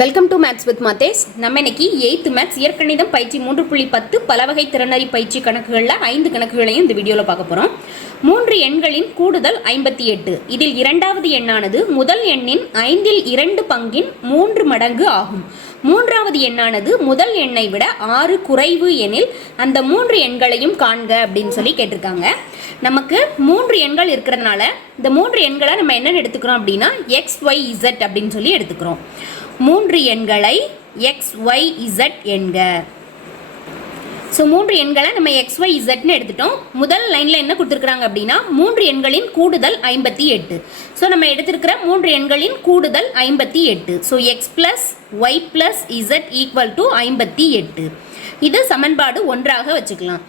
Welcome to maths with Mathes நம்ம இன்னைக்கு eighth maths இயற்கணிதம் பயிற்சி மூன்று புள்ளி பத்து பலவகை திறனறி பயிற்சி கணக்குகளில் ஐந்து கணக்குகளையும் இந்த வீடியோவில் பார்க்க போகிறோம் மூன்று எண்களின் கூடுதல் ஐம்பத்தி எட்டு. இதில் இரண்டாவது எண்ணானது முதல் எண்ணின் ஐந்தில் இரண்டு பங்கின் மூன்று மடங்கு ஆகும். மூன்றாவது எண்ணானது முதல் எண்ணை விட ஆறு குறைவு எனில் அந்த மூன்று எண்களையும் காண்க அப்படின்னு சொல்லி கேட்டிருக்காங்க. நமக்கு மூன்று எண்கள் இருக்கிறதுனால இந்த மூன்று எண்களை நம்ம என்னென்னு எடுத்துக்கிறோம் அப்படின்னா எக்ஸ் ஒய் இசட் அப்படின்னு சொல்லி எடுத்துக்கிறோம். மூன்று எண்களை எக்ஸ் ஒய் இசட் என்க. ஸோ மூன்று எண்களை நம்ம எக்ஸ் ஒய் இசட்னு எடுத்துட்டோம். முதல் லைனில் என்ன கொடுத்துருக்குறாங்க அப்படின்னா மூன்று எண்களின் கூடுதல் ஐம்பத்தி எட்டு. ஸோ நம்ம எடுத்திருக்கிற மூன்று எண்களின் கூடுதல் ஐம்பத்தி எட்டு. So x plus y plus z equal to ஐம்பத்தி எட்டு. இது சமன்பாடு ஒன்றாக வச்சுக்கலாம்.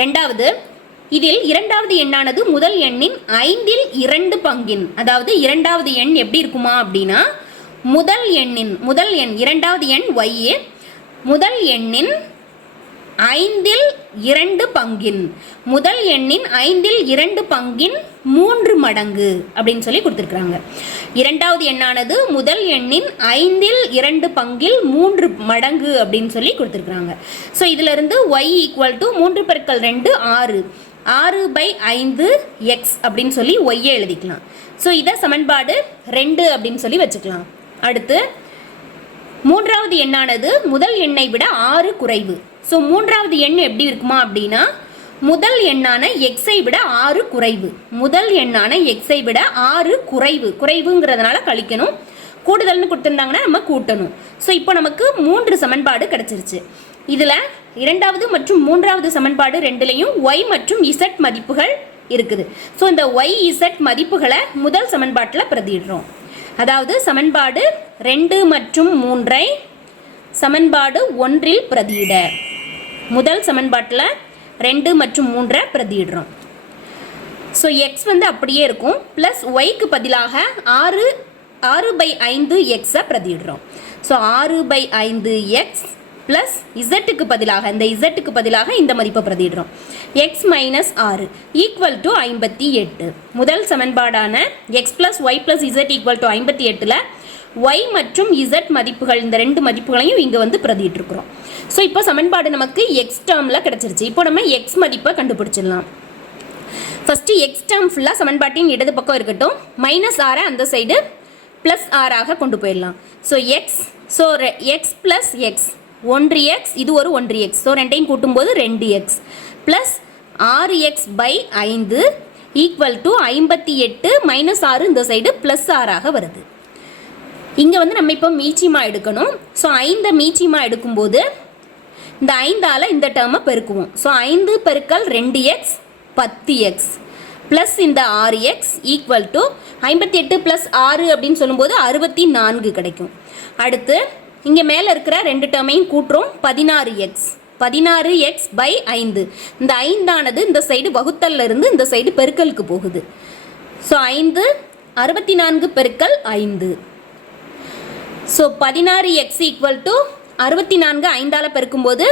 ரெண்டாவது இதில் இரண்டாவது எண்ணானது முதல் எண்ணின் ஐந்தில் இரண்டு பங்கின். அதாவது இரண்டாவது எண் எப்படி இருக்குமா அப்படின்னா முதல் எண்ணின் முதல் எண் இரண்டாவது எண் ஒய்யே முதல் எண்ணின் ஐந்தில் இரண்டு பங்கின். முதல் எண்ணின் ஐந்தில் இரண்டு பங்கின் மூன்று மடங்கு அப்படின்னு சொல்லி கொடுத்துருக்குறாங்க. இரண்டாவது எண்ணானது முதல் எண்ணின் ஐந்தில் இரண்டு பங்கில் மூன்று மடங்கு அப்படின்னு சொல்லி கொடுத்துருக்குறாங்க. ஸோ இதிலிருந்து ஒய் ஈக்குவல் டு மூன்று பெருக்கள் ரெண்டு ஆறு. ஆறு பை ஐந்து எக்ஸ் அப்படின்னு சொல்லி ஒய்யை எழுதிக்கலாம். ஸோ இதை சமன்பாடு ரெண்டு அப்படின்னு சொல்லி வச்சுக்கலாம். அடுத்து மூன்றாவது எண்ணானது முதல் எண்ணை விட ஆறு குறைவு. ஸோ மூன்றாவது எண் எப்படி இருக்குமா அப்படின்னா முதல் எண்ணான எக்ஸை விட ஆறு குறைவு. முதல் எண்ணான எக்ஸை விட ஆறு குறைவு. குறைவுங்கிறதுனால கழிக்கணும். கூடுதல்னு கொடுத்துருந்தாங்கன்னா நம்ம கூட்டணும். ஸோ இப்போ நமக்கு மூன்று சமன்பாடு கிடச்சிருச்சு. இதில் இரண்டாவது மற்றும் மூன்றாவது சமன்பாடு ரெண்டுலேயும் ஒய் மற்றும் இசட் மதிப்புகள் இருக்குது. ஸோ இந்த ஒய் இசட் மதிப்புகளை முதல் சமன்பாட்டில் பிரதிடுறோம் அதாவது சமன்பாடு ரெண்டு மற்றும் மூன்றை சமன்பாடு ஒன்றில் பிரதியிட. முதல் சமன்பாட்டில் ரெண்டு மற்றும் மூன்றை பிரதியிடுறோம். ஸோ எக்ஸ் வந்து அப்படியே இருக்கும். ப்ளஸ் ஒய்க்கு பதிலாக ஆறு ஆறு பை ஐந்து எக்ஸை பிரதியிடுறோம். ஸோ ஆறு பை ஐந்து எக்ஸ் ப்ளஸ் இசட்டுக்கு பதிலாக இந்த இசட்டுக்கு பதிலாக இந்த மதிப்பை பிரதிடுறோம் எக்ஸ் மைனஸ் ஆறு ஈக்குவல் டு ஐம்பத்தி எட்டு. முதல் சமன்பாடான x plus y plus z equal to ஐம்பத்தி எட்டில் ஒய் மற்றும் இசட் மதிப்புகள் இந்த ரெண்டு மதிப்புகளையும் இங்கே வந்து பிரதிட்டுருக்குறோம் ஸோ இப்போ சமன்பாடு நமக்கு எக்ஸ் டேர்மில் கிடச்சிருச்சு. இப்போ நம்ம எக்ஸ் மதிப்பை கண்டுபிடிச்சிடலாம். ஃபஸ்ட்டு எக்ஸ் டேர்ம் ஃபுல்லாக சமன்பாட்டின் இடது பக்கம் இருக்கட்டும். மைனஸ் ஆரை அந்த சைடு ப்ளஸ் ஆறாக கொண்டு போயிடலாம். So x so x plus x ஒன்று எக்ஸ் இது ஒரு ஒன்று எக்ஸ் ஸோ ரெண்டையும் கூட்டும்போது ரெண்டு எக்ஸ் ப்ளஸ் ஆறு எக்ஸ் பை ஐந்து ஈக்குவல் டு ஐம்பத்தி எட்டு மைனஸ் ஆறு இந்த சைடு ப்ளஸ் ஆறாக வருது. இங்கே வந்து நம்ம இப்போ மீச்சிமா எடுக்கணும். ஸோ ஐந்தை மீச்சிமா எடுக்கும்போது இந்த ஐந்தால் இந்த டேர்மை பெருக்குவோம். ஸோ ஐந்து பெருக்கல் ரெண்டு எக்ஸ் பத்து எக்ஸ் ப்ளஸ் இந்த ஆறு எக்ஸ் ஈக்குவல் டு ஐம்பத்தி எட்டு ப்ளஸ் ஆறு அப்படின்னு சொல்லும்போது அறுபத்தி நான்கு கிடைக்கும். அடுத்து இங்கே மேலே இருக்கிற ரெண்டு டேர்மையும் கூட்டுறோம். பதினாறு எக்ஸ் பதினாறு எக்ஸ் பை ஐந்து. இந்த ஐந்தானது இந்த சைடு வகுத்தல்ல இருந்து இந்த சைடு பெருக்கலுக்கு போகுது. ஸோ ஐந்து அறுபத்தி நான்கு பெருக்கல் ஐந்து. ஸோ பதினாறு எக்ஸ் ஈக்குவல் டு அறுபத்தி நான்கு ஐந்தால் பெருக்கும்போது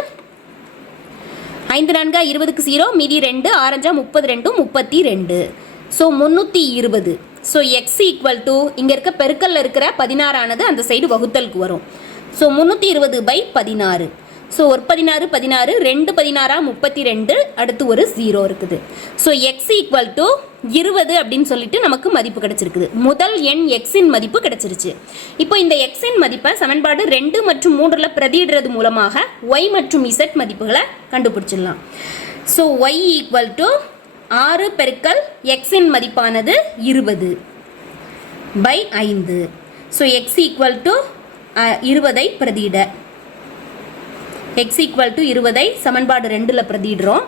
ஐந்து நான்கா இருபதுக்கு ஜீரோ மீதி ரெண்டு ஆரஞ்சா முப்பது ரெண்டும் முப்பத்தி ரெண்டு. ஸோ முந்நூற்றி இருபது. ஸோ எக்ஸ் ஈக்குவல் டு இங்கே இருக்க பெருக்கல்ல இருக்கிற பதினாறானது அந்த சைடு வகுத்தலுக்கு வரும். ஸோ முந்நூற்றி இருபது பை பதினாறு. ஸோ ஒரு பதினாறு பதினாறு ரெண்டு பதினாறா முப்பத்தி ரெண்டு அடுத்து ஒரு ஜீரோ இருக்குது. ஸோ எக்ஸ் ஈக்குவல் டு இருபது அப்படின்னு சொல்லிட்டு நமக்கு மதிப்பு கிடச்சிருக்குது. முதல் எண் எக்ஸின் மதிப்பு கிடச்சிருச்சு. இப்போ இந்த எக்ஸின் மதிப்பை சமன்பாடு ரெண்டு மற்றும் மூன்றில் பிரதியிடுறது மூலமாக ஒய் மற்றும் இசட் மதிப்புகளை கண்டுபிடிச்சிடலாம். ஸோ ஒய் ஈக்குவல் டு ஆறு பெருக்கல் எக்ஸின் மதிப்பானது இருபது பை ஐந்து. ஸோ எக்ஸ் ஈக்குவல் டு இருபதை பிரதியிட. எக்ஸ் ஈக்குவல் டு இருபதை சமன்பாடு ரெண்டில் பிரதிடுறோம்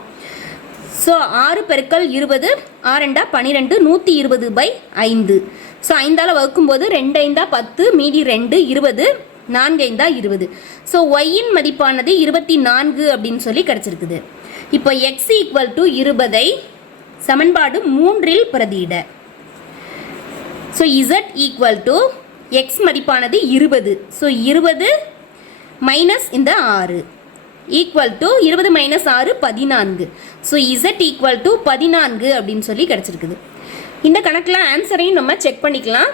ஸோ ஆறு பெருக்கள் இருபது ஆரெண்டா பன்னிரெண்டு நூற்றி இருபது பை ஐந்து. ஸோ ஐந்தால் வகுக்கும்போது ரெண்டு ஐந்தா பத்து மீதி ரெண்டு இருபது நான்கு ஐந்தா இருபது. ஸோ ஒய்யின் மதிப்பானது இருபத்தி நான்கு அப்படின்னு சொல்லி கிடச்சிருக்குது. இப்போ எக்ஸ் ஈக்குவல் டு இருபதை சமன்பாடு மூன்றில் பிரதியிட. So z equal to x மதிப்பானது இருபது. ஸோ இருபது மைனஸ் இந்த ஆறு. ஈக்குவல் டு இருபது மைனஸ் ஆறு பதினான்கு. ஸோ இசட் ஈக்குவல் டு பதினான்கு அப்படின்னு சொல்லி கிடச்சிருக்குது. இந்த கணக்கில் ஆன்சரையும் நம்ம செக் பண்ணிக்கலாம்.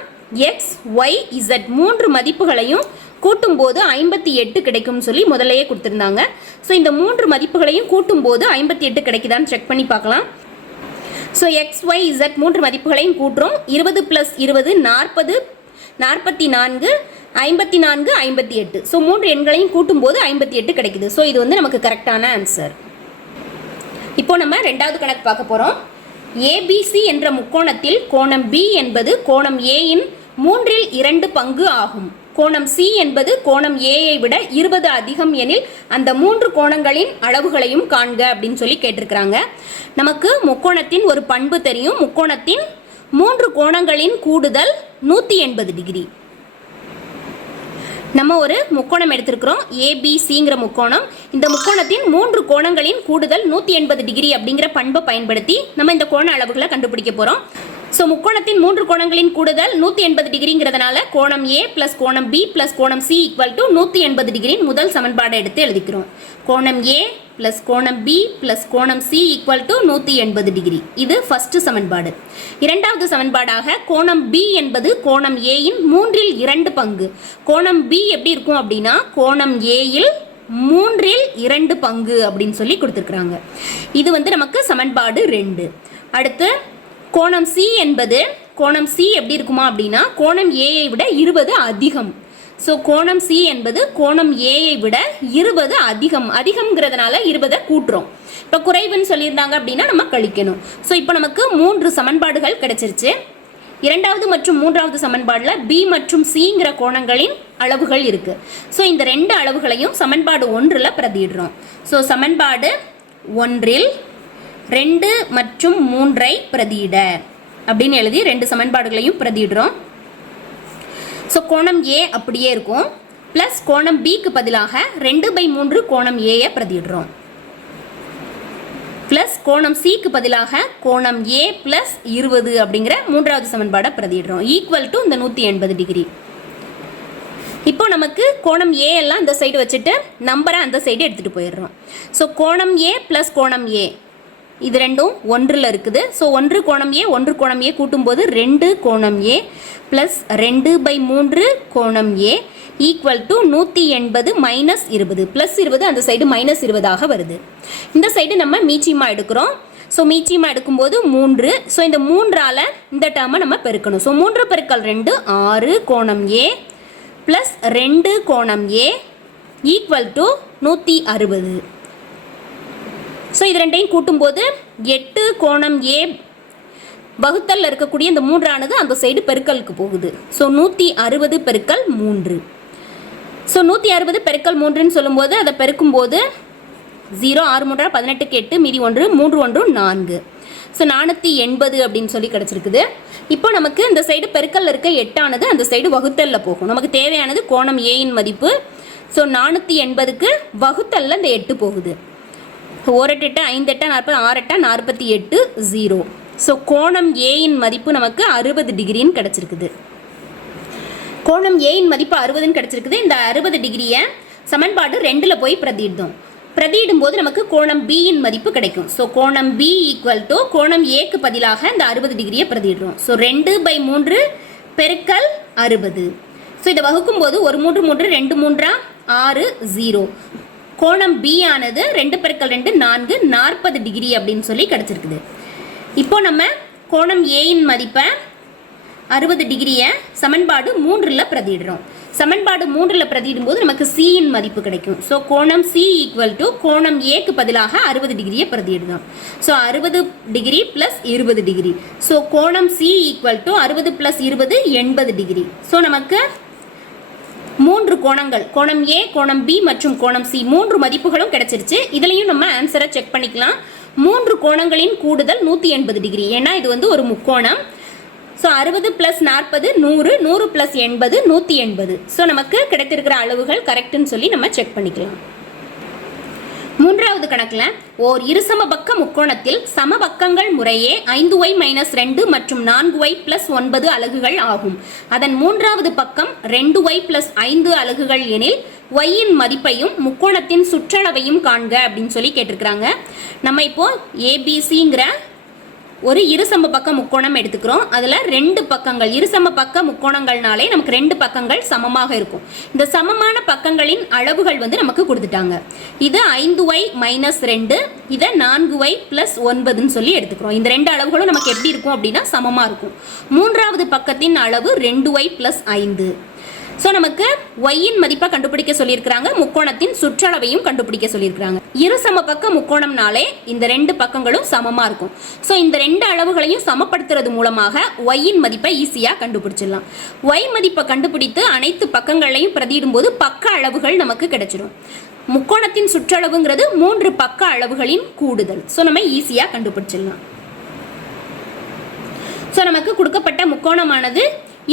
எக்ஸ் ஒய் இசட் மூன்று மதிப்புகளையும் கூட்டும்போது ஐம்பத்தி எட்டு கிடைக்கும்னு சொல்லி முதலையே கொடுத்துருந்தாங்க. ஸோ இந்த மூன்று மதிப்புகளையும் கூட்டும்போது ஐம்பத்தி எட்டு கிடைக்குதான்னு செக் பண்ணி பார்க்கலாம். ஸோ எக்ஸ் ஒய் இசட் மூன்று மதிப்புகளையும் கூட்டுறோம். இருபது ப்ளஸ் இருபது நாற்பது நாற்பத்தி நான்கு ஐம்பத்தி நான்கு ஐம்பத்தி எட்டு. ஸோ மூன்று எண்களையும் கூட்டும்போது ஐம்பத்தி எட்டு கிடைக்குது. ஸோ இது வந்து நமக்கு கரெக்டான ஆன்சர் இப்போ நம்ம ரெண்டாவது கணக்கு பார்க்க போகிறோம் ஏபிசி என்ற முக்கோணத்தில் கோணம் பி என்பது கோணம் ஏயின் மூன்றில் இரண்டு பங்கு ஆகும். கோணம் சி என்பது கோணம் ஏயை விட இருபது அதிகம் எனில் அந்த மூன்று கோணங்களின் அளவுகளையும் காண்க அப்படின்னு சொல்லி கேட்டிருக்கிறாங்க. நமக்கு முக்கோணத்தின் ஒரு பண்பு தெரியும். முக்கோணத்தின் மூன்று கோணங்களின் கூடுதல் நூற்றி எண்பது டிகிரி. நம்ம ஒரு முக்கோணம் எடுத்திருக்கிறோம். ஏபிசிங்கிற முக்கோணம். இந்த முக்கோணத்தின் மூன்று கோணங்களின் கூடுதல் நூற்றி எண்பது டிகிரி அப்படிங்கிற பண்பை பயன்படுத்தி நம்ம இந்த கோண அளவுகளை கண்டுபிடிக்க போகிறோம் ஸோ முக்கோணத்தின் மூன்று கோணங்களின் கூடுதல் நூற்றி எண்பது டிகிரிங்கிறதுனால கோணம் ஏ ப்ளஸ் கோணம் பி ப்ளஸ் கோணம் சி ஈக்குவல் டு நூற்றி எண்பது டிகிரியின் முதல் சமன்பாடை எடுத்து எழுதிக்கிறோம். கோணம் ஏ ப்ளஸ் கோணம் பி ப்ளஸ் கோணம் சி ஈக்குவல் டு நூற்றி எண்பது டிகிரி. இது ஃபர்ஸ்ட் சமன்பாடு. இரண்டாவது சமன்பாடாக கோணம் பி என்பது கோணம் ஏயின் மூன்றில் இரண்டு பங்கு. கோணம் பி எப்படி இருக்கும் அப்படின்னா கோணம் ஏயில் மூன்றில் இரண்டு பங்கு அப்படின்னு சொல்லி கொடுத்துருக்குறாங்க. இது வந்து நமக்கு சமன்பாடு ரெண்டு. அடுத்து கோணம் சி என்பது கோணம் சி எப்படி இருக்குமா அப்படின்னா கோணம் ஏயை விட இருபது அதிகம். ஸோ கோணம் சி என்பது கோணம் ஏயை விட இருபது அதிகம். அதிகம்ங்கிறதுனால இருபதை கூட்டுறோம். இப்போ குறைவுன்னு சொல்லியிருந்தாங்க அப்படின்னா நம்ம கழிக்கணும். ஸோ இப்போ நமக்கு மூன்று சமன்பாடுகள் கிடைச்சிருச்சு. இரண்டாவது மற்றும் மூன்றாவது சமன்பாடில் பி மற்றும் சிங்கிற கோணங்களின் அளவுகள் இருக்கு. ஸோ இந்த ரெண்டு அளவுகளையும் சமன்பாடு ஒன்றில் பிரதிடுறோம் ஸோ சமன்பாடு ஒன்றில் ரெண்டு மற்றும் மூன்றை பிரதியிட. அப்படின்னு எழுதி ரெண்டு சமன்பாடுகளையும் பிரதியிடுறோம். ஸோ கோணம் ஏ அப்படியே இருக்கும். ப்ளஸ் கோணம் பிக்கு பதிலாக ரெண்டு பை மூன்று கோணம் ஏயை பிரதியிடுறோம். ப்ளஸ் கோணம் சிக்கு பதிலாக கோணம் ஏ ப்ளஸ் இருபது அப்படிங்கிற மூன்றாவது சமன்பாடை பிரதியிடுறோம். ஈக்குவல் டு இந்த நூற்றி எண்பது டிகிரி இப்போ நமக்கு கோணம் ஏ எல்லாம் இந்த சைடு வச்சுட்டு நம்பரை அந்த சைடு எடுத்துகிட்டு போயிடுறோம். ஸோ கோணம் ஏ ப்ளஸ் கோணம் ஏ இது ரெண்டும் ஒன்றில் இருக்குது. ஸோ ஒன்று கோணம் ஏ ஒன்று கோணம் ஏ கூட்டும்போது ரெண்டு கோணம் ஏ ப்ளஸ் ரெண்டு பை மூன்று கோணம் ஏ ஈக்குவல் டு நூற்றி எண்பது மைனஸ் இருபது. ப்ளஸ் இருபது அந்த சைடு மைனஸ் இருபதாக வருது. இந்த சைடு நம்ம மீச்சியமாக எடுக்கிறோம். ஸோ மீச்சியமாக எடுக்கும்போது மூன்று. ஸோ இந்த மூன்றால் இந்த டேர்மை நம்ம பெருக்கணும். ஸோ மூன்று பெருக்கல் ரெண்டு ஆறு கோணம் ஏ ப்ளஸ் ரெண்டு கோணம் ஏ ஈக்குவல் டு நூற்றி அறுபது. ஸோ இது ரெண்டையும் கூட்டும்போது எட்டு கோணம் ஏ வகுத்தலில் இருக்கக்கூடிய இந்த மூன்றானது அந்த சைடு பெருக்கலுக்கு போகுது. ஸோ நூற்றி அறுபது பெருக்கல் மூன்று. ஸோ நூற்றி அறுபது பெருக்கல் மூன்றுன்னு சொல்லும்போது அதை பெருக்கும்போது ஜீரோ ஆறு மூன்றா பதினெட்டுக்கு எட்டு மீதி ஒன்று மூன்று ஒன்று நான்கு. ஸோ நானூற்றி எண்பது அப்படின்னு சொல்லி கிடச்சிருக்குது. இப்போ நமக்கு இந்த சைடு பெருக்கல்ல இருக்க எட்டானது அந்த சைடு வகுத்தலில் போகும். நமக்கு தேவையானது கோணம் ஏயின் மதிப்பு. ஸோ நானூற்றி எண்பதுக்கு வகுத்தல்ல இந்த எட்டு போகுது. ஒரு எட்டு ஐந்து எட்டா நாற்பது ஆறு எட்டா நாற்பத்தி எட்டு ஜீரோ ஸோ கோணம் ஏயின் மதிப்பு நமக்கு அறுபது டிகிரின்னு கிடச்சிருக்குது. கோணம் ஏயின் மதிப்பு அறுபதுன்னு கிடச்சிருக்குது. இந்த அறுபது டிகிரியை சமன்பாடு ரெண்டில் போய் பிரதியிடுதோம். பிரதியிடும் போது நமக்கு கோணம் பியின் மதிப்பு கிடைக்கும். ஸோ கோணம் பி ஈக்குவல் டு கோணம் ஏக்கு பதிலாக இந்த அறுபது டிகிரியை பிரதியிடுறோம். ஸோ ரெண்டு பை மூன்று பெருக்கல் அறுபது. ஸோ இதை வகுக்கும் போது ஒரு மூன்று மூன்று ரெண்டு மூன்றா ஆறு ஜீரோ கோணம் பி ஆனது ரெண்டு பெருக்கள் ரெண்டு நான்கு நாற்பது டிகிரி அப்படின்னு சொல்லி கிடச்சிருக்குது. இப்போ நம்ம கோணம் ஏயின் மதிப்பை அறுபது டிகிரியை சமன்பாடு மூன்றில் பிரதிடுறோம் சமன்பாடு மூன்றில் பிரதிடும்போது நமக்கு சியின் மதிப்பு கிடைக்கும். ஸோ கோணம் சி ஈக்குவல் டு கோணம் ஏக்கு பதிலாக அறுபது டிகிரியை பிரதிடுறோம் ஸோ அறுபது டிகிரி ப்ளஸ் இருபது டிகிரி ஸோ கோணம் சி ஈக்குவல் டு அறுபது ப்ளஸ் இருபது எண்பது டிகிரி ஸோ நமக்கு மூன்று கோணங்கள். கோணம் ஏ கோணம் பி மற்றும் கோணம் சி மூன்று மதிப்புகளும் கிடைச்சிருச்சு. இதுலையும் நம்ம ஆன்சரை செக் பண்ணிக்கலாம். மூன்று கோணங்களின் கூடுதல் நூற்றி எண்பது டிகிரி ஏன்னா இது வந்து ஒரு முக்கோணம். ஸோ அறுபது ப்ளஸ் நாற்பது நூறு நூறு ப்ளஸ் எண்பது நூற்றி எண்பது. ஸோ நமக்கு கிடைத்திருக்கிற அளவுகள் கரெக்டுன்னு சொல்லி நம்ம செக் பண்ணிக்கலாம். மூன்றாவது கணக்கில் ஓர் இருசம பக்க முக்கோணத்தில் சம பக்கங்கள் முறையே ஐந்து ஒய் மைனஸ் ரெண்டு மற்றும் நான்கு ஒய் பிளஸ் ஒன்பது அலகுகள் ஆகும். அதன் மூன்றாவது பக்கம் ரெண்டு ஒய் பிளஸ் ஐந்து அலகுகள் எனில் ஒய்யின் மதிப்பையும் முக்கோணத்தின் சுற்றளவையும் காண்க அப்படின்னு சொல்லி கேட்டிருக்கிறாங்க. நம்ம இப்போ ஏபிசிங்கிற ஒரு இருசம பக்க முக்கோணம் எடுத்துக்கிறோம். அதில் ரெண்டு பக்கங்கள். இருசம பக்க முக்கோணங்கள்னாலே நமக்கு ரெண்டு பக்கங்கள் சமமாக இருக்கும். இந்த சமமான பக்கங்களின் அளவுகள் வந்து நமக்கு கொடுத்துட்டாங்க. இது ஐந்து ஒய் மைனஸ் ரெண்டு இதை நான்கு ஒய் ப்ளஸ் ஒன்பதுன்னு சொல்லி எடுத்துக்கிறோம். இந்த ரெண்டு அளவுகளும் நமக்கு எப்படி இருக்கும் அப்படின்னா சமமாக இருக்கும். மூன்றாவது பக்கத்தின் அளவு ரெண்டு ஒய் ப்ளஸ் ஐந்து. ஸோ நமக்கு ஒய்யின் மதிப்பை கண்டுபிடிக்க சொல்லியிருக்கிறாங்க. முக்கோணத்தின் சுற்றளவையும் கண்டுபிடிக்க சொல்லியிருக்கிறாங்க. இரு சம பக்க முக்கோணம்னாலே இந்த ரெண்டு பக்கங்களும் சமமாக இருக்கும். ஸோ இந்த ரெண்டு அளவுகளையும் சமப்படுத்துறது மூலமாக ஒய்யின் மதிப்பை ஈஸியாக கண்டுபிடிச்சிடலாம். ஒய் மதிப்பை கண்டுபிடித்து அனைத்து பக்கங்களையும் பிரதியிடும் போது பக்க அளவுகள் நமக்கு கிடைச்சிடும். முக்கோணத்தின் சுற்றளவுங்கிறது மூன்று பக்க அளவுகளின் கூடுதல். ஸோ நம்ம ஈஸியாக கண்டுபிடிச்சிடலாம். ஸோ நமக்கு கொடுக்கப்பட்ட முக்கோணமானது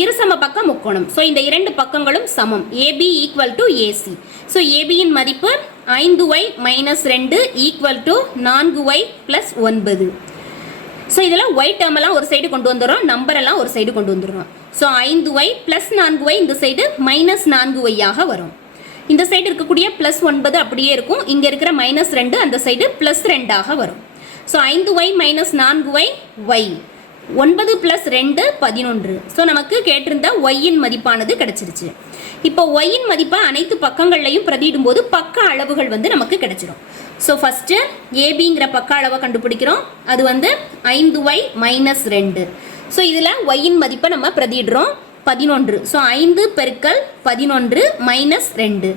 இருசம பக்க முக்கோணம். ஸோ இந்த இரண்டு பக்கங்களும் சமம். AB equal to AC so ஏபியின் மதிப்பு ஐந்து ஒய் மைனஸ் ரெண்டு ஈக்குவல் டு நான்கு ஒய் ப்ளஸ் ஒன்பது. ஸோ இதில் ஒய் டேர்ம் எல்லாம் ஒரு சைடு கொண்டு வந்துடுறோம். நம்பர் எல்லாம் ஒரு சைடு கொண்டு வந்துடுறோம். ஸோ ஐந்து ஒய் ப்ளஸ் நான்கு ஒய் இந்த சைடு மைனஸ் நான்கு ஒய்யாக வரும். இந்த சைடு இருக்கக்கூடிய ப்ளஸ் ஒன்பது அப்படியே இருக்கும். இங்கே இருக்கிற மைனஸ் ரெண்டு அந்த சைடு ப்ளஸ் ரெண்டாக வரும். ஸோ ஐந்து ஒய் மைனஸ் நான்கு ஒய் ஒய் ஒன்பது ப்ளஸ் ரெண்டு பதினொன்று. ஸோ நமக்கு கேட்டிருந்த ஒய்யின் மதிப்பானது கிடைச்சிருச்சு. இப்போ ஒய்யின் மதிப்பை அனைத்து பக்கங்கள்லையும் பிரதியிடும் போது பக்க அளவுகள் வந்து நமக்கு கிடைச்சிடும் ஸோ ஃபஸ்ட்டு ஏபிங்கிற பக்க அளவை கண்டுபிடிக்கிறோம். அது வந்து ஐந்து ஒய் மைனஸ் ரெண்டு. ஸோ இதில் ஒய்யின் மதிப்பை நம்ம பிரதியிடுறோம். பதினொன்று. ஸோ ஐந்து பெருக்கல் பதினொன்று மைனஸ் ரெண்டு.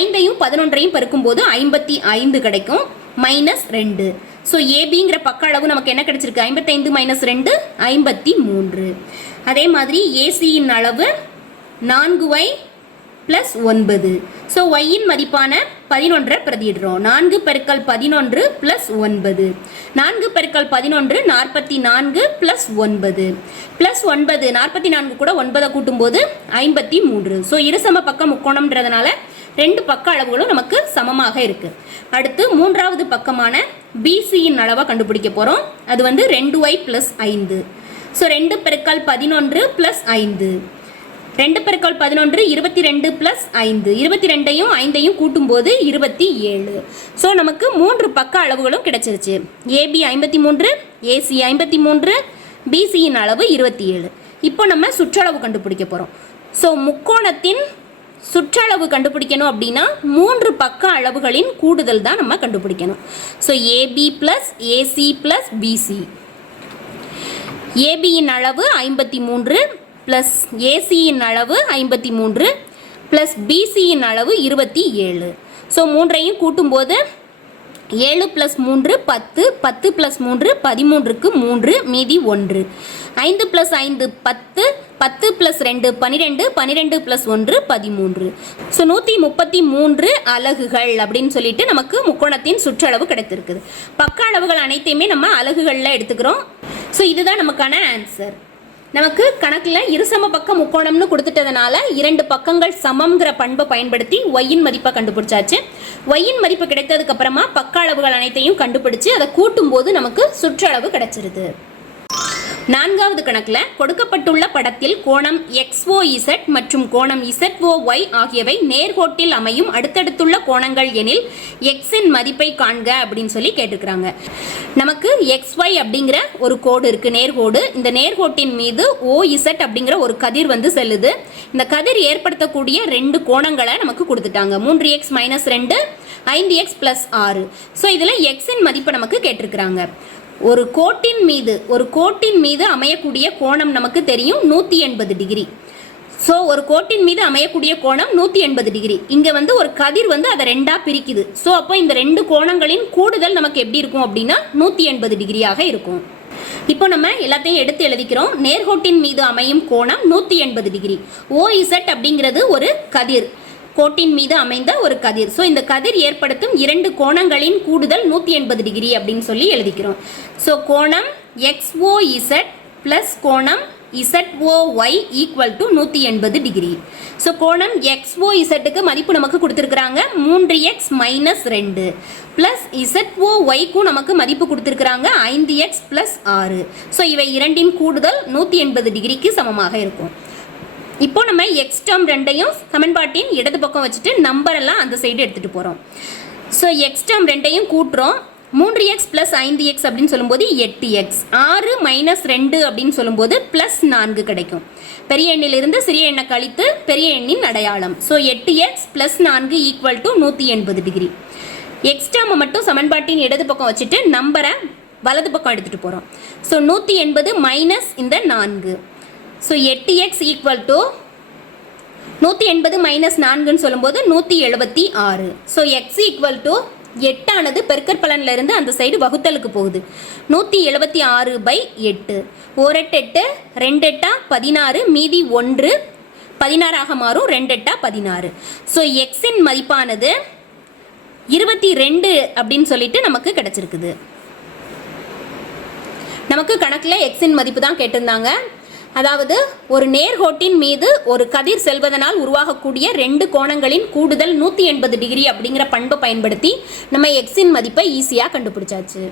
ஐந்தையும் பதினொன்றையும் பெருக்கும்போது ஐம்பத்தி ஐந்து கிடைக்கும். மைனஸ் ரெண்டு. ஸோ ஏபிங்கிற பக்க அளவு நமக்கு என்ன கிடைச்சிருக்கு? ஐம்பத்தைந்து மைனஸ் ரெண்டு ஐம்பத்தி மூன்று. அதே மாதிரி ஏசியின் அளவு நான்கு ஒய் ப்ளஸ் ஒன்பது. ஸோ ஒய்யின் மதிப்பான பதினொன்றை பிரதிடுறோம் நான்கு பெருக்கல் பதினொன்று ப்ளஸ் ஒன்பது. நான்கு பெருக்கல் பதினொன்று நாற்பத்தி நான்கு ப்ளஸ் ஒன்பது. ப்ளஸ் ஒன்பது நாற்பத்தி நான்கு கூட ஒன்பதை கூட்டும்போது ஐம்பத்தி மூன்று. ஸோ இருசம பக்கம் முக்கோணம்ன்றதுனால ரெண்டு பக்க அளவுகளும் நமக்கு சமமாக இருக்கு. அடுத்து மூன்றாவது பக்கமான பிசியின் அளவை கண்டுபிடிக்க போகிறோம் அது வந்து ரெண்டு ஒய் ப்ளஸ் ஐந்து. ஸோ ரெண்டு பெருக்கால் பதினொன்று ப்ளஸ் ஐந்து. ரெண்டு பெருக்கால் பதினொன்று இருபத்தி ரெண்டு ப்ளஸ் ஐந்து. இருபத்தி ரெண்டையும் ஐந்தையும் கூட்டும்போது இருபத்தி ஏழு ஸோ நமக்கு மூன்று பக்க அளவுகளும் கிடைச்சிருச்சு. ஏபி ஐம்பத்தி மூன்று ஏசி ஐம்பத்தி மூன்று பிசியின் அளவு இருபத்தி ஏழு இப்போ நம்ம சுற்றளவு கண்டுபிடிக்க போகிறோம் ஸோ முக்கோணத்தின் சுற்றளவு கண்டுபிடிக்கணும் அப்படின்னா மூன்று பக்க அளவுகளின் கூடுதல் தான் நம்ம கண்டுபிடிக்கணும். So AB plus AC plus BC ஏபியின் அளவு ஐம்பத்தி மூன்று ப்ளஸ் ஏசியின் அளவு ஐம்பத்தி மூன்று ப்ளஸ் பிசியின் அளவு இருபத்தி ஏழு. ஸோ மூன்றையும் கூட்டும்போது ஏழு ப்ளஸ் மூன்று பத்து பத்து ப்ளஸ் மூன்று பதிமூன்றுக்கு மூன்று மீதி ஒன்று. ஐந்து ப்ளஸ் ஐந்து பத்து பத்து ப்ளஸ் ரெண்டு பன்னிரெண்டு பன்னிரெண்டு ப்ளஸ் ஒன்று பதிமூன்று. ஸோ நூற்றி முப்பத்தி மூன்று அலகுகள் அப்படின்னு சொல்லிட்டு நமக்கு முக்கோணத்தின் சுற்றளவு கிடைத்திருக்குது. பக்க அளவுகள் அனைத்தையுமே நம்ம அலகுகளில் எடுத்துக்கிறோம். ஸோ இதுதான் நமக்கான ஆன்சர் நமக்கு கணக்கில் இருசம பக்கம் முக்கோணம்னு கொடுத்துட்டதுனால இரண்டு பக்கங்கள் சமம்ங்கிற பண்பை பயன்படுத்தி ஒய்யின் மதிப்பை கண்டுபிடிச்சாச்சு. ஒய்யின் மதிப்பு கிடைத்ததுக்கப்புறமா பக்க அளவுகள் அனைத்தையும் கண்டுபிடிச்சு அதை கூட்டும்போது நமக்கு சுற்றளவு கிடைச்சிருது. நான்காவது கணக்கில் கொடுக்கப்பட்டுள்ள படத்தில் கோணம் எக்ஸ்ஓ இசட் மற்றும் கோணம் இசட் ஒய் ஆகியவை நேர்கோட்டில் அமையும். அடுத்தடுத்துள்ள கோணங்கள் எனில் எக்ஸின் மதிப்பை காண்க அப்படின்னு சொல்லி கேட்டிருக்கிறாங்க நமக்கு எக்ஸ் ஒய் அப்படிங்கிற ஒரு கோடு இருக்கு நேர்கோடு. இந்த நேர்கோட்டின் மீது ஓ இசட் அப்படிங்கிற ஒரு கதிர் வந்து செல்லுது. இந்த கதிர் ஏற்படுத்தக்கூடிய ரெண்டு கோணங்களை நமக்கு கொடுத்துட்டாங்க. மூன்று எக்ஸ் மைனஸ் ரெண்டு ஐந்து எக்ஸ் பிளஸ் ஆறு. ஸோ இதில் எக்ஸின் மதிப்பை நமக்கு கேட்டிருக்கிறாங்க. ஒரு கோட்டின் மீது ஒரு கோட்டின் மீது அமையக்கூடிய கோணம் நமக்கு தெரியும் நூற்றி எண்பது டிகிரி. ஸோ ஒரு கோட்டின் மீது அமையக்கூடிய கோணம் நூற்றி எண்பது டிகிரி. இங்கே வந்து ஒரு கதிர் வந்து அதை ரெண்டாக பிரிக்குது. ஸோ அப்போ இந்த ரெண்டு கோணங்களின் கூடுதல் நமக்கு எப்படி இருக்கும் அப்படின்னா நூற்றி எண்பது டிகிரியாக இருக்கும். இப்போ நம்ம எல்லாத்தையும் எடுத்து எழுதிக்கிறோம். நேர்கோட்டின் மீது அமையும் கோணம் நூற்றி எண்பது டிகிரி. ஓஇசட் அப்படிங்கிறது ஒரு கதிர். கோட்டின் மீது அமைந்த ஒரு கதிர். ஸோ இந்த கதிர் ஏற்படுத்தும் இரண்டு கோணங்களின் கூடுதல் நூற்றி எண்பது டிகிரி அப்படின்னு சொல்லி எழுதிக்கிறோம். ஸோ கோணம் எக்ஸ்ஓ இசட் ப்ளஸ் கோணம் இசட்ஓஒய் ஈக்குவல் டு நூற்றி எண்பது டிகிரி. ஸோ கோணம் எக்ஸ்ஓ இசட்டுக்கு மதிப்பு நமக்கு கொடுத்துருக்குறாங்க. மூன்று எக்ஸ் மைனஸ் ரெண்டு ப்ளஸ் இசட்ஓஒய்க்கும் ஒய்க்கும் நமக்கு மதிப்பு கொடுத்துருக்குறாங்க. ஐந்து எக்ஸ் ப்ளஸ் ஆறு. ஸோ இவை இரண்டின் கூடுதல் நூற்றி எண்பது டிகிரிக்கு சமமாக இருக்கும். இப்போ நம்ம எக்ஸ் டேர்ம் ரெண்டையும் சமன்பாட்டின் இடது பக்கம் வச்சுட்டு நம்பரெல்லாம் அந்த சைடு எடுத்துகிட்டு போகிறோம் ஸோ எக்ஸ் டேர்ம் ரெண்டையும் கூட்டுறோம். மூன்று எக்ஸ் ப்ளஸ் ஐந்து எக்ஸ் அப்படின்னு சொல்லும்போது எட்டு எக்ஸ் ஆறு மைனஸ் ரெண்டு அப்படின்னு சொல்லும்போது ப்ளஸ் நான்கு கிடைக்கும். பெரிய எண்ணிலிருந்து சிறிய எண்ணை கழித்து பெரிய எண்ணின் அடையாளம். ஸோ எட்டு எக்ஸ் ப்ளஸ் நான்கு ஈக்குவல் டு நூற்றி எண்பது டிகிரி எக்ஸ்ட்ராமை மட்டும் சமன்பாட்டின் இடது பக்கம் வச்சுட்டு நம்பரை வலது பக்கம் எடுத்துகிட்டு போகிறோம் ஸோ நூற்றி எண்பது மைனஸ் இந்த நான்கு. ஸோ எட்டு எக்ஸ் ஈக்குவல் டு நூற்றி எண்பது மைனஸ் நான்குன்னு சொல்லும்போது நூற்றி எழுபத்தி ஆறு. ஸோ எக்ஸ் ஈக்குவல் டு எட்டானது பெருக்கற் இருந்து அந்த சைடு வகுத்தலுக்கு போகுது. நூற்றி எழுபத்தி ஆறு பை எட்டு. ஒரு எட்டு ரெண்டு எட்டா பதினாறு மீதி ஒன்று பதினாறாக மாறும் ரெண்டு எட்டா பதினாறு ஸோ எக்ஸின் மதிப்பானது இருபத்தி ரெண்டு அப்படின்னு சொல்லிட்டு நமக்கு கிடச்சிருக்குது. நமக்கு கணக்கில் எக்ஸின் மதிப்பு தான் கேட்டிருந்தாங்க. அதாவது ஒரு நேர்கோட்டின் மீது ஒரு கதிர் செல்வதனால் உருவாகக்கூடிய ரெண்டு கோணங்களின் கூடுதல் நூற்றி எண்பது டிகிரி அப்படிங்கிற பண்பை பயன்படுத்தி நம்ம எக்ஸின் மதிப்பை ஈஸியாக கண்டுபிடிச்சாச்சு.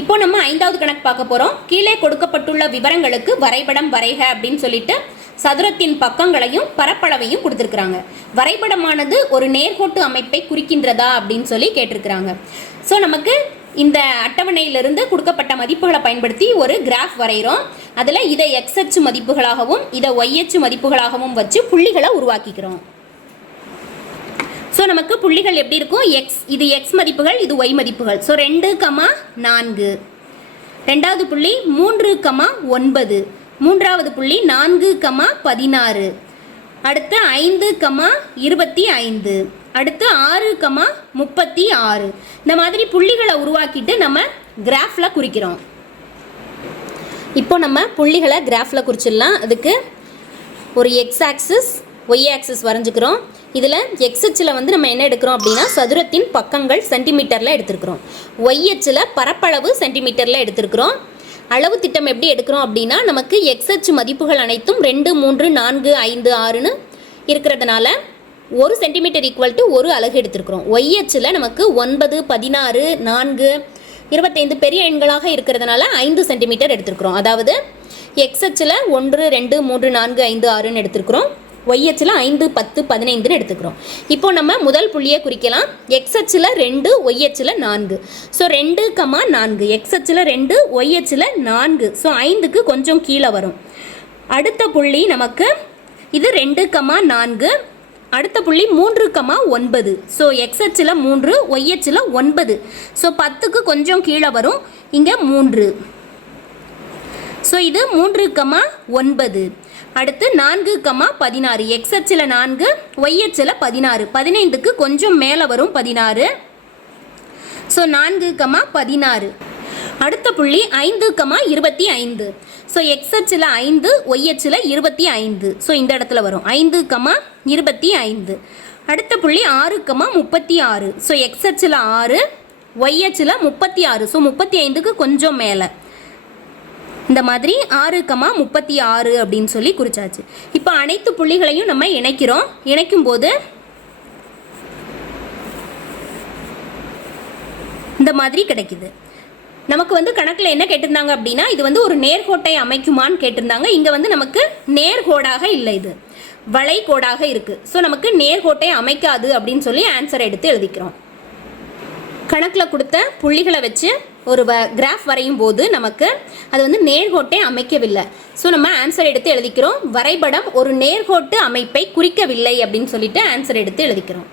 இப்போ நம்ம ஐந்தாவது கணக்கு பார்க்க போகிறோம் கீழே கொடுக்கப்பட்டுள்ள விவரங்களுக்கு வரைபடம் வரைக அப்படின்னு சொல்லிட்டு சதுரத்தின் பக்கங்களையும் பரப்பளவையும் கொடுத்துருக்குறாங்க. வரைபடமானது ஒரு நேர்கோட்டு அமைப்பை குறிக்கின்றதா அப்படின்னு சொல்லி கேட்டிருக்கிறாங்க. ஸோ நமக்கு இந்த அட்டவணையிலிருந்து கொடுக்கப்பட்ட மதிப்புகளை பயன்படுத்தி ஒரு கிராஃப் வரைகிறோம். அதில் இதை எக்ஸ் அச்சு மதிப்புகளாகவும் இதை ஒய் அச்சு மதிப்புகளாகவும் வச்சு புள்ளிகளை உருவாக்கிக்கிறோம். ஸோ நமக்கு புள்ளிகள் எப்படி இருக்கும்? எக்ஸ் இது எக்ஸ் மதிப்புகள் இது ஒய் மதிப்புகள். ஸோ ரெண்டு கமா நான்கு. ரெண்டாவது புள்ளி மூன்று கமா ஒன்பது. மூன்றாவது புள்ளி நான்கு கமா பதினாறு. அடுத்து ஐந்து கமா இருபத்தி ஐந்து. அடுத்து ஆறு கமா முப்பத்தி ஆறு. இந்த மாதிரி புள்ளிகளை உருவாக்கிட்டு நம்ம கிராஃபில் குறிக்கிறோம். இப்போ நம்ம புள்ளிகளை கிராஃபில் குறிச்சிடலாம். அதுக்கு ஒரு எக்ஸ் ஆக்சிஸ் ஒய் ஆக்சிஸ் வரைஞ்சிக்கிறோம். இதில் எக்ஸ் அச்சில் வந்து நம்ம என்ன எடுக்கிறோம் அப்படின்னா சதுரத்தின் பக்கங்கள் சென்டிமீட்டரில் எடுத்திருக்கிறோம். ஒய் அச்சில் பரப்பளவு சென்டிமீட்டரில் எடுத்திருக்கிறோம். அளவு திட்டம் எப்படி எடுக்கிறோம் அப்படின்னா நமக்கு எக்ஸ்எச் மதிப்புகள் அனைத்தும் ரெண்டு மூன்று நான்கு ஐந்து ஆறுன்னு இருக்கிறதுனால ஒரு சென்டிமீட்டர் ஈக்குவல் டு ஒரு அலகு எடுத்திருக்கிறோம். ஒய்எச்சில் நமக்கு ஒன்பது பதினாறு நான்கு இருபத்தைந்து பெரிய எண்களாக இருக்கிறதுனால ஐந்து சென்டிமீட்டர் எடுத்திருக்கிறோம். அதாவது எக்ஸ்எச்சில் ஒன்று ரெண்டு மூன்று நான்கு ஐந்து ஆறுன்னு எடுத்திருக்கிறோம். ஒய் அச்சில் ஐந்து பத்து பதினைந்துன்னு எடுத்துக்கிறோம். இப்போ நம்ம முதல் புள்ளியை குறிக்கலாம். எக்ஸ் அச்சில் ரெண்டு ஒய் அச்சில் நான்கு. ஸோ ரெண்டு கமா நான்கு. எக்ஸ் அச்சில் ரெண்டு ஒய் அச்சில் நான்கு. ஸோ ஐந்துக்கு கொஞ்சம் கீழே வரும். அடுத்த புள்ளி நமக்கு இது ரெண்டு கமா நான்கு. அடுத்த புள்ளி மூன்று கமா ஒன்பது. ஸோ எக்ஸ் அச்சில் மூன்று ஒய் அச்சில் ஒன்பது. ஸோ பத்துக்கு கொஞ்சம் கீழே வரும். இங்கே மூன்று. ஸோ இது மூன்று கமா ஒன்பது. அடுத்து நான்கு கமா பதினாறு. எக்ஸ் அச்சில் நான்கு ஒய் அச்சில் பதினாறு. பதினைந்துக்கு கொஞ்சம் மேலே வரும் பதினாறு. ஸோ நான்கு கமா பதினாறு. அடுத்த புள்ளி ஐந்து கமா இருபத்தி ஐந்து. ஸோ எக்ஸ் அச்சில் ஐந்து ஒய் அச்சில் இருபத்தி ஐந்து. ஸோ இந்த இடத்துல வரும். ஐந்து கமா இருபத்தி ஐந்து. அடுத்த புள்ளி ஆறு கமா முப்பத்தி ஆறு. ஸோ எக்ஸ் அச்சில் ஆறு ஒய் அச்சில் முப்பத்தி ஆறு. ஸோ முப்பத்தி ஐந்துக்கு கொஞ்சம் மேலே. இந்த மாதிரி ஆறு கமா முப்பத்தி ஆறு அப்படின்னு சொல்லி குறிச்சாச்சு. இப்போ அனைத்து புள்ளிகளையும் நம்ம இணைக்கிறோம். இணைக்கும் போது இந்த மாதிரி கிடைக்குது. நமக்கு வந்து கணக்கில் என்ன கேட்டிருந்தாங்க அப்படின்னா இது வந்து ஒரு நேர்கோட்டை அமைக்குமான்னு கேட்டிருந்தாங்க. இங்கே வந்து நமக்கு நேர்கோடாக இல்லை இது. வளைகோடாக இருக்குது ஸோ நமக்கு நேர்கோட்டை அமைக்காது அப்படின்னு சொல்லி ஆன்சர் எடுத்து எழுதிக்கிறோம். கணக்கில் கொடுத்த புள்ளிகளை வச்சு ஒரு வ கிராஃப் வரையும் போது நமக்கு அது வந்து நேர்கோட்டை அமைக்கவில்லை. ஸோ நம்ம ஆன்சர் எடுத்து எழுதிக்கிறோம். வரைபடம் ஒரு நேர்கோட்டு அமைப்பை குறிக்கவில்லை அப்படின்னு சொல்லிட்டு ஆன்சர் எடுத்து எழுதிக்கிறோம்.